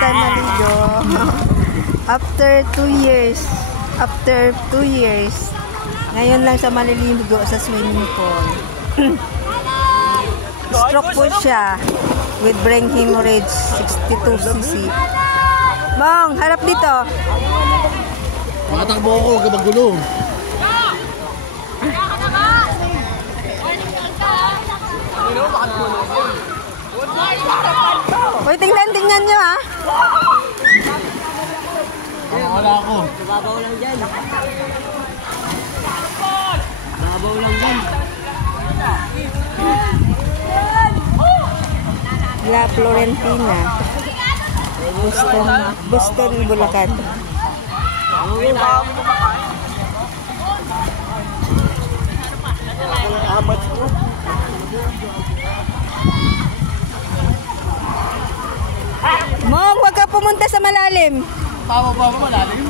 time maligo. After 2 years. After 2 years. Ngayon lang siya maliligo sa swimming pool. Stroke po siya with brain hemorrhage 62cc. Mong, harap dito. Matakbo ako, huwag ka magulo. Uy, tingnan nyo ha. Wala ako. Babaw lang dyan. Babaw lang dyan. La Florentina. Boston, Bulacan. Mong, wag ka pumunta sa malalim. Tama ba malalim?